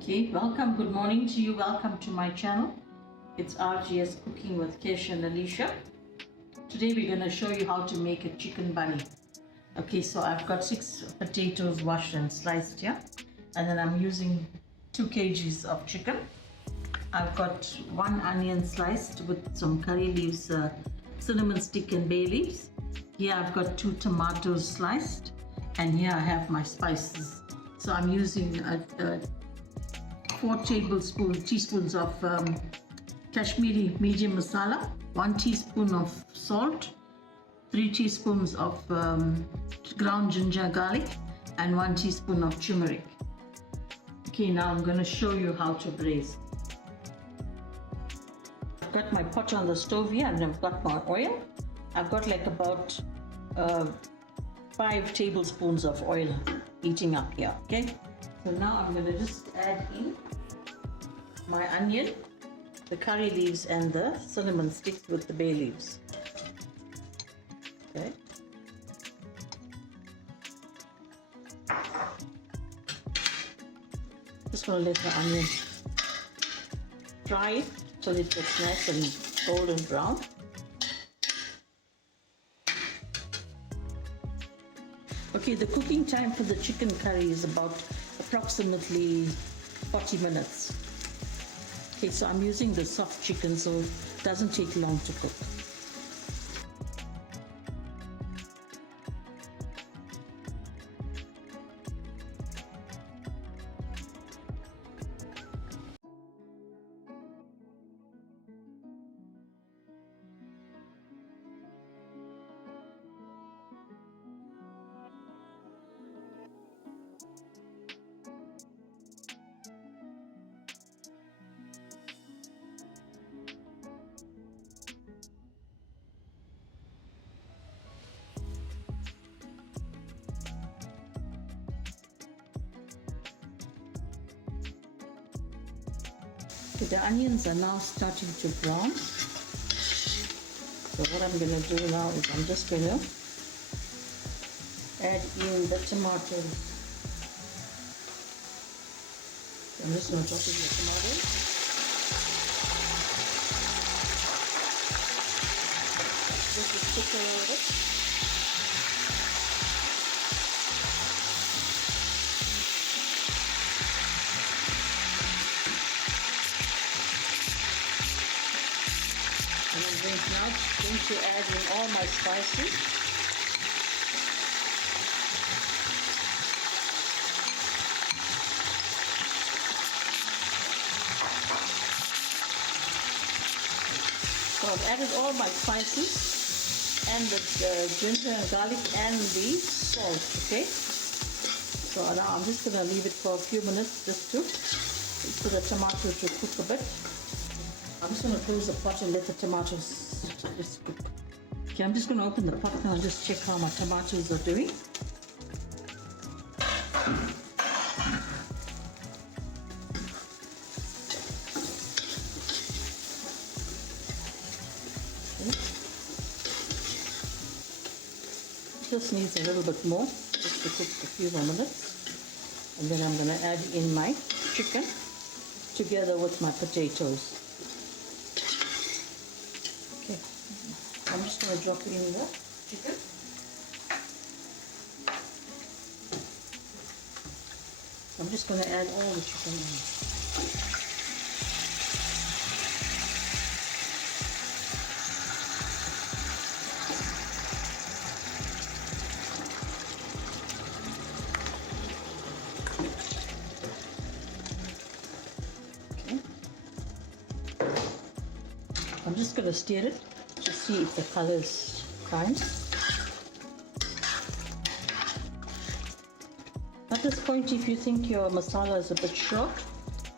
Okay, welcome, good morning to you. Welcome to my channel. It's RGS Cooking with Kesh and Alicia. Today we're going to show you how to make a chicken bunny. Okay, so I've got 6 potatoes washed and sliced here. And then I'm using 2 kgs of chicken. I've got 1 onion sliced with some curry leaves, cinnamon stick and bay leaves. Here I've got 2 tomatoes sliced. And here I have my spices. So I'm using 4 teaspoons of Kashmiri medium masala, 1 teaspoon of salt, 3 teaspoons of ground ginger garlic, and 1 teaspoon of turmeric. Okay, now I'm going to show you how to braise. I've got my pot on the stove here and I've got my oil. I've got like about 5 tablespoons of oil heating up here, okay? So now I'm going to just add in my onion, the curry leaves and the cinnamon stick with the bay leaves. Okay. Just going to let the onion fry till it gets nice and golden brown. Okay, the cooking time for the chicken curry is about approximately 40 minutes. Okay, so I'm using the soft chicken, so it doesn't take long to cook. Okay, the onions are now starting to brown. So what I'm going to do now is I'm just going to add in the tomatoes. I'm just going to drop in the tomatoes. Just to cook a little bit. And I'm now going to add in all my spices. So I've added all my spices and the ginger and garlic and the salt, okay? So now I'm just going to leave it for a few minutes just for the tomato to cook a bit. I'm just going to close the pot and let the tomatoes just cook. Okay, I'm just going to open the pot now and just check how my tomatoes are doing. Just needs a little bit more, just to cook a few more minutes. And then I'm going to add in my chicken together with my potatoes. Okay, I'm just going to drop in the chicken. I'm just going to add all the chicken in. I'm just going to stir it to see if the color is fine. At this point, if you think your masala is a bit short,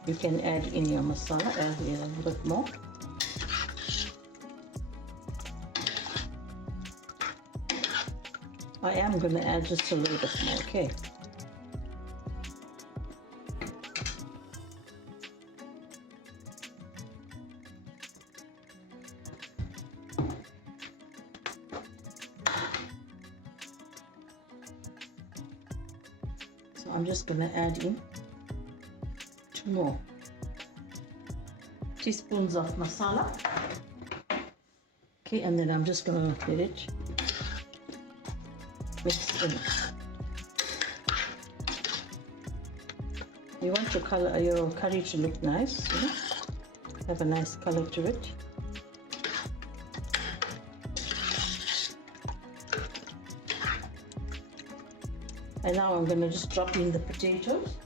you can add in your masala, add in a little bit more. I am going to add just a little bit more, okay? So I'm just going to add in 2 more teaspoons of masala. Okay, and then I'm just gonna let it mix in. You want your curry to look nice, you know? Have a nice color to it. And now I'm going to just drop in the potatoes.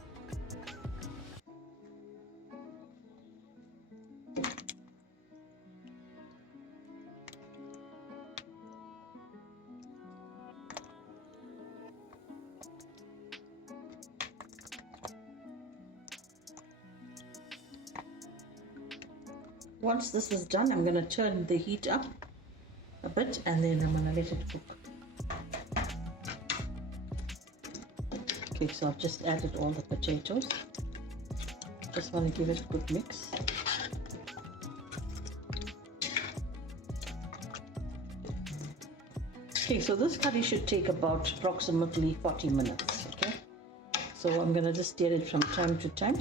Once this is done, I'm going to turn the heat up a bit and then I'm going to let it cook. Okay, so I've just added all the potatoes. Just want to give it a good mix. Okay, so this curry should take about approximately 40 minutes, okay? So I'm going to just stir it from time to time.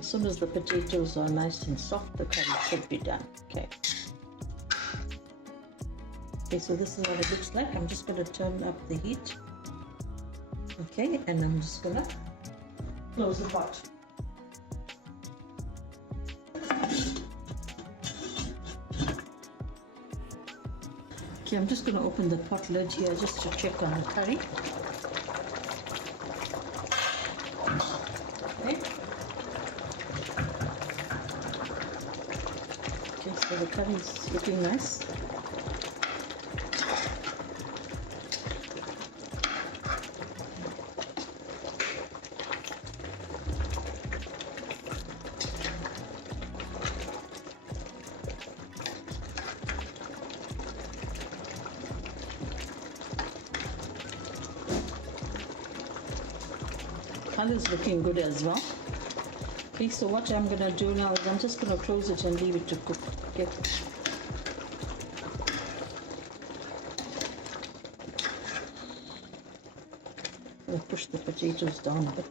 As soon as the potatoes are nice and soft, the curry should be done, okay? Okay, so this is what it looks like. I'm just going to turn up the heat. Okay, and I'm just gonna close the pot. Okay, I'm just gonna open the pot lid here just to check on the curry. Okay. Okay, so the curry is looking nice. Color is looking good as well. Okay, so what I'm gonna do now is I'm just gonna close it and leave it to cook. Okay. I'll push the potatoes down a bit.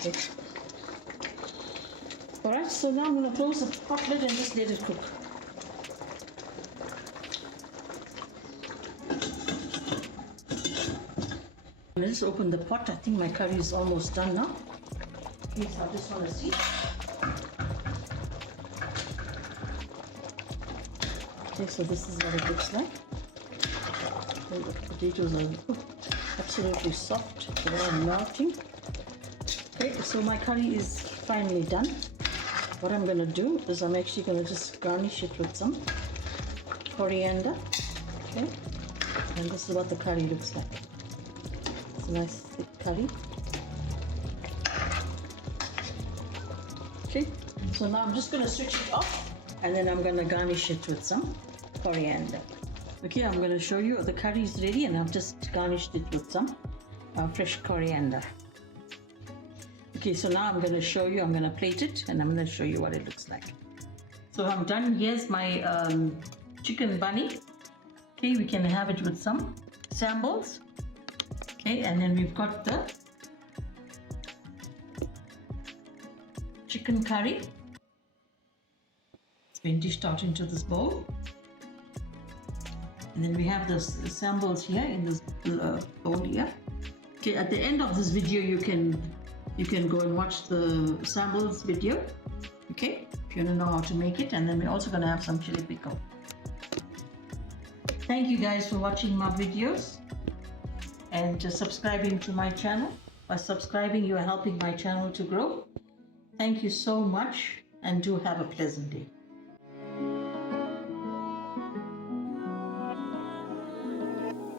Okay. Alright, so now I'm gonna close the pot lid and just let it cook. Let's open the pot. I think my curry is almost done now. Okay, so I just want to see. Okay, so this is what it looks like. Okay, the potatoes are absolutely soft. They are melting. Okay, so my curry is finally done. What I'm going to do is I'm actually going to just garnish it with some coriander. Okay, and this is what the curry looks like. Nice thick curry. Okay, so now I'm just going to switch it off and then I'm going to garnish it with some coriander. Okay, I'm going to show you the curry is ready and I've just garnished it with some fresh coriander. Okay, so now I'm going to show you, I'm going to plate it and I'm going to show you what it looks like. So I'm done. Here's my chicken bunny. Okay, we can have it with some sambals. Okay, and then we've got the chicken curry. It's been dished out into this bowl. And then we have the sambals here in this bowl here. Okay, at the end of this video, you can go and watch the sambals video. Okay, if you want to know how to make it. And then we're also going to have some chili pickle. Thank you guys for watching my videos and just subscribing to my channel. By subscribing, you are helping my channel to grow. Thank you so much and do have a pleasant day.